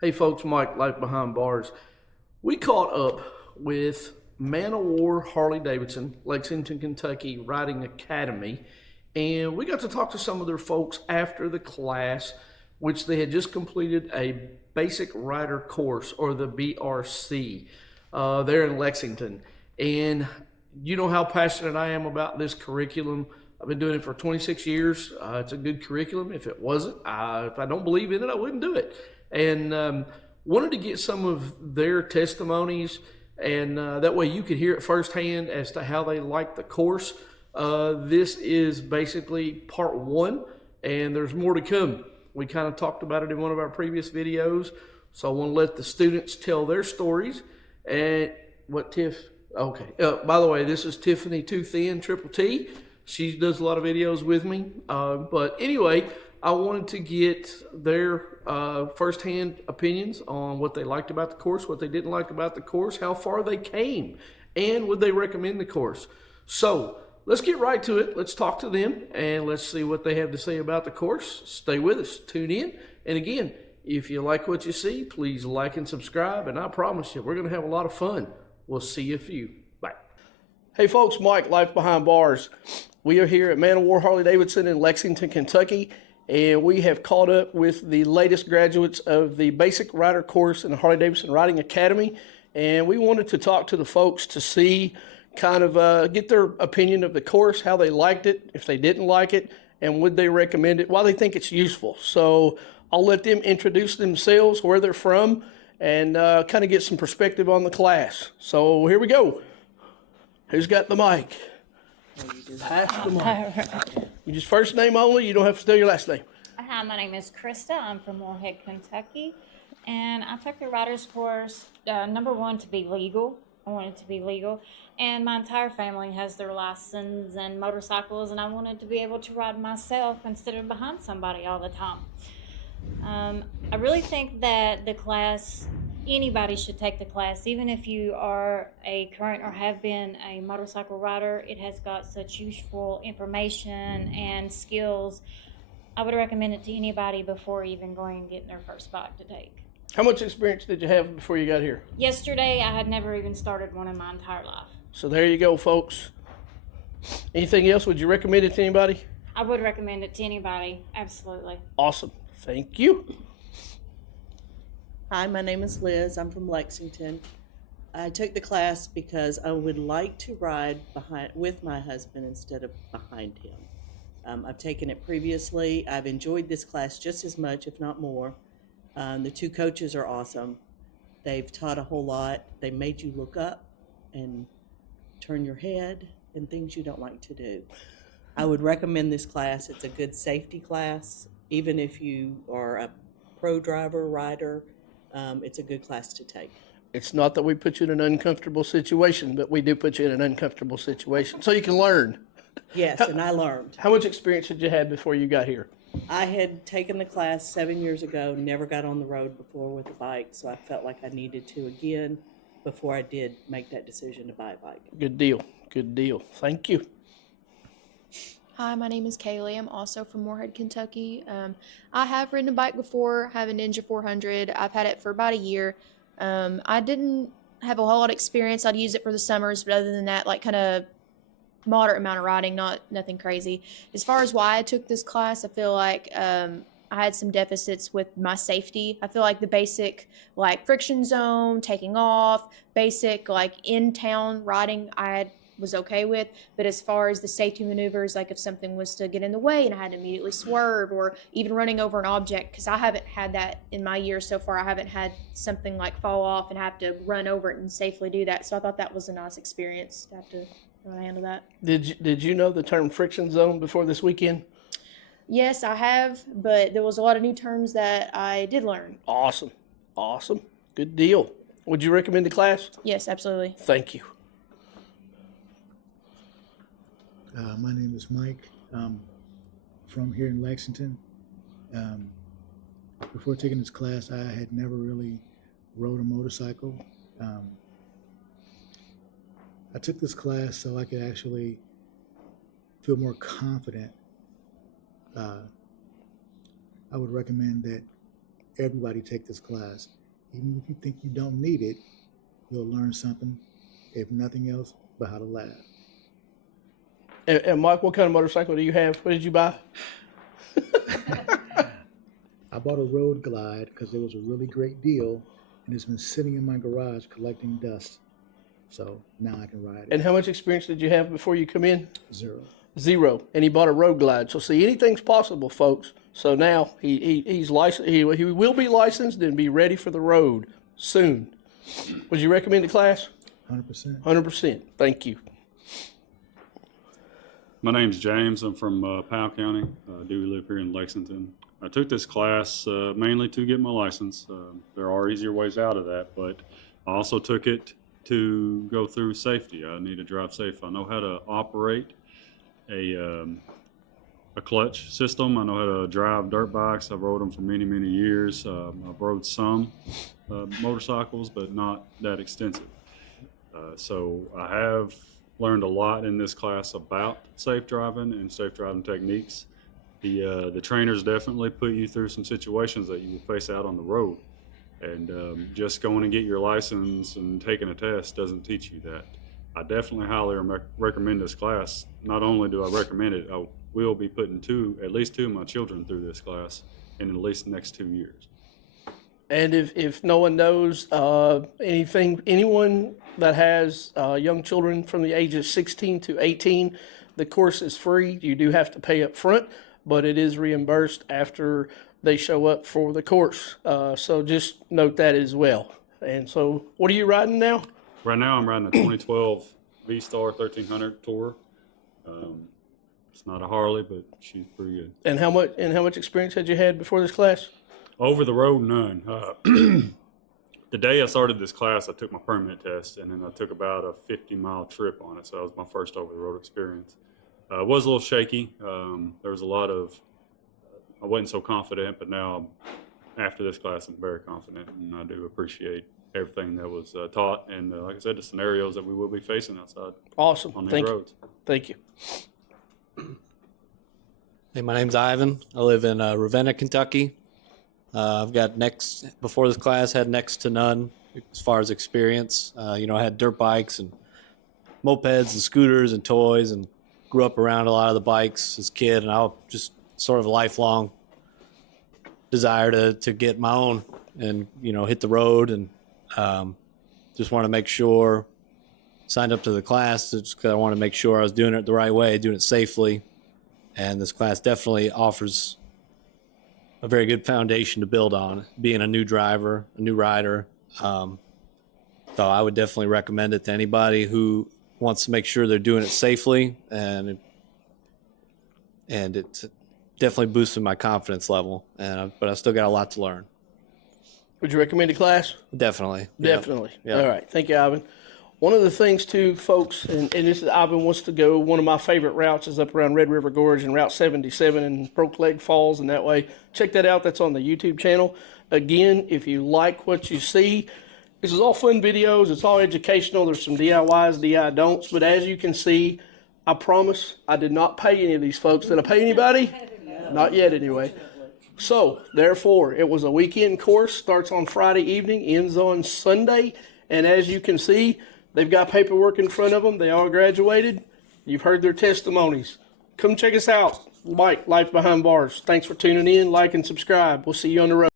Hey folks, Mike, Life Behind Bars. We caught up with Man of War Harley Davidson, Lexington, Kentucky Riding Academy, and we got to talk to some of their folks after the class, which they had just completed a basic rider course, or the BRC, there in Lexington. And you know how passionate I am about this curriculum. I've been doing it for 26 years. It's a good curriculum. If it wasn't, if I don't believe in it, I wouldn't do it. And wanted to get some of their testimonies, and that way you could hear it firsthand as to how they like the course. This is basically part one, and there's more to come. We kind of talked about it in one of our previous videos, so I want to let the students tell their stories. And what Tiff? Okay. By the way, this is Tiffany Too Thin Triple T. She does a lot of videos with me. But anyway, I wanted to get their firsthand opinions on what they liked about the course, what they didn't like about the course, how far they came, and would they recommend the course. So let's get right to it. Let's talk to them, and let's see what they have to say about the course. Stay with us. Tune in. And again, if you like what you see, please like and subscribe, and I promise you, we're going to have a lot of fun. We'll see you a few. Bye. Hey folks, Mike, Life Behind Bars. We are here at Man of War Harley Davidson in Lexington, Kentucky, and we have caught up with the latest graduates of the basic rider course in the Harley Davidson Riding Academy, and we wanted to talk to the folks to see, kind of get their opinion of the course, how they liked it, if they didn't like it, and would they recommend it, why they think it's useful. So I'll let them introduce themselves, where they're from, and kind of get some perspective on the class. So here we go. Who's got the mic? Pass the mic. You just first name only. You don't have to tell your last name. Hi, my name is Krista. I'm from Moorhead, Kentucky, and I took the rider's course, number one, to be legal. I wanted to be legal, and my entire family has their license and motorcycles, and I wanted to be able to ride myself instead of behind somebody all the time. I really think that the class, anybody should take the class, even if you are a current or have been a motorcycle rider. It has got such useful information and skills. I would recommend it to anybody before even going and getting their first bike to take. How much experience did you have before you got here? Yesterday, I had never even started one in my entire life. So there you go, folks. Anything else? Would you recommend it to anybody? I would recommend it to anybody, absolutely. Awesome. Thank you. Hi, my name is Liz. I'm from Lexington. I took the class because I would like to ride with my husband instead of behind him. I've taken it previously. I've enjoyed this class just as much, if not more. The two coaches are awesome. They've taught a whole lot. They made you look up and turn your head and things you don't like to do. I would recommend this class. It's a good safety class. Even if you are a pro driver, rider, it's a good class to take. It's not that we put you in an uncomfortable situation, but we do put you in an uncomfortable situation so you can learn. Yes, and I learned. How much experience did you have before you got here? I had taken the class 7 years ago, never got on the road before with a bike, so I felt like I needed to again before I did make that decision to buy a bike. Good deal. Good deal. Thank you. Hi, my name is Kaylee. I'm also from Moorhead, Kentucky. I have ridden a bike before, have a Ninja 400. I've had it for about a year. I didn't have a whole lot of experience. I'd use it for the summers, but other than that, like kind of moderate amount of riding, nothing crazy. As far as why I took this class, I feel like I had some deficits with my safety. I feel like the basic like friction zone, taking off, basic like in-town riding was okay with, but as far as the safety maneuvers, like if something was to get in the way and I had to immediately swerve, or even running over an object, because I haven't had that in my years so far. I haven't had something like fall off and have to run over it and safely do that, so I thought that was a nice experience to have to handle that. Did you know the term friction zone before this weekend? Yes, I have, but there was a lot of new terms that I did learn. Awesome. Awesome. Good deal. Would you recommend the class? Yes, absolutely. Thank you. My name is Mike. I'm from here in Lexington. Before taking this class, I had never really rode a motorcycle. I took this class so I could actually feel more confident. I would recommend that everybody take this class. Even if you think you don't need it, you'll learn something, if nothing else, but how to laugh. And Mike, what kind of motorcycle do you have? What did you buy? I bought a Road Glide because it was a really great deal, and it's been sitting in my garage collecting dust. So now I can ride it. And how much experience did you have before you come in? 0. 0. And he bought a Road Glide. So see, anything's possible, folks. So now he's licensed. He will be licensed and be ready for the road soon. Would you recommend the class? 100%. 100%. Thank you. My name's James. I'm from Powell County. I do live here in Lexington. I took this class mainly to get my license. There are easier ways out of that, but I also took it to go through safety. I need to drive safe. I know how to operate a clutch system. I know how to drive dirt bikes. I've rode them for many, many years. I've rode some motorcycles, but not that extensive. So I have learned a lot in this class about safe driving and safe driving techniques. The trainers definitely put you through some situations that you would face out on the road. And just going and get your license and taking a test doesn't teach you that. I definitely highly recommend this class. Not only do I recommend it, I will be putting at least two of my children through this class in at least the next 2 years. And if no one knows anyone that has young children from the ages 16 to 18, the course is free. You do have to pay up front, but it is reimbursed after they show up for the course. So just note that as well. And so what are you riding now? Right now I'm riding a 2012 V-Star 1300 Tour. It's not a Harley, but she's pretty good. And how much experience had you had before this class? Over the road, none. The day I started this class, I took my permit test, and then I took about a 50-mile trip on it. So that was my first over-the-road experience. It was a little shaky. There was a lot of, I wasn't so confident, but now after this class, I'm very confident, and I do appreciate everything that was taught. And like I said, the scenarios that we will be facing outside Awesome. on these Thank roads. you. Thank you. Hey, my name's Ivan. I live in Ravenna, Kentucky. I've got before this class, had next to none as far as experience. I had dirt bikes and mopeds and scooters and toys, and grew up around a lot of the bikes as a kid, and I was just sort of a lifelong desire to get my own and, hit the road, and just want to make sure, signed up to the class just because I want to make sure I was doing it the right way, doing it safely. And this class definitely offers a very good foundation to build on, being a new driver, a new rider. So I would definitely recommend it to anybody who wants to make sure they're doing it safely, and it definitely boosted my confidence level. But I still got a lot to learn. Would you recommend the class? Definitely. Definitely. Yep. All right. Thank you, Ivan. One of the things, too, folks, and this is Ivan wants to go, one of my favorite routes is up around Red River Gorge and Route 77 and Broke Leg Falls and that way. Check that out. That's on the YouTube channel. Again, if you like what you see, this is all fun videos. It's all educational. There's some DIYs, DIY don'ts. But as you can see, I promise I did not pay any of these folks. Did I pay anybody? Not yet, anyway. So, therefore, it was a weekend course. Starts on Friday evening, ends on Sunday. And as you can see, they've got paperwork in front of them. They all graduated. You've heard their testimonies. Come check us out. Mike, Life Behind Bars. Thanks for tuning in. Like and subscribe. We'll see you on the road.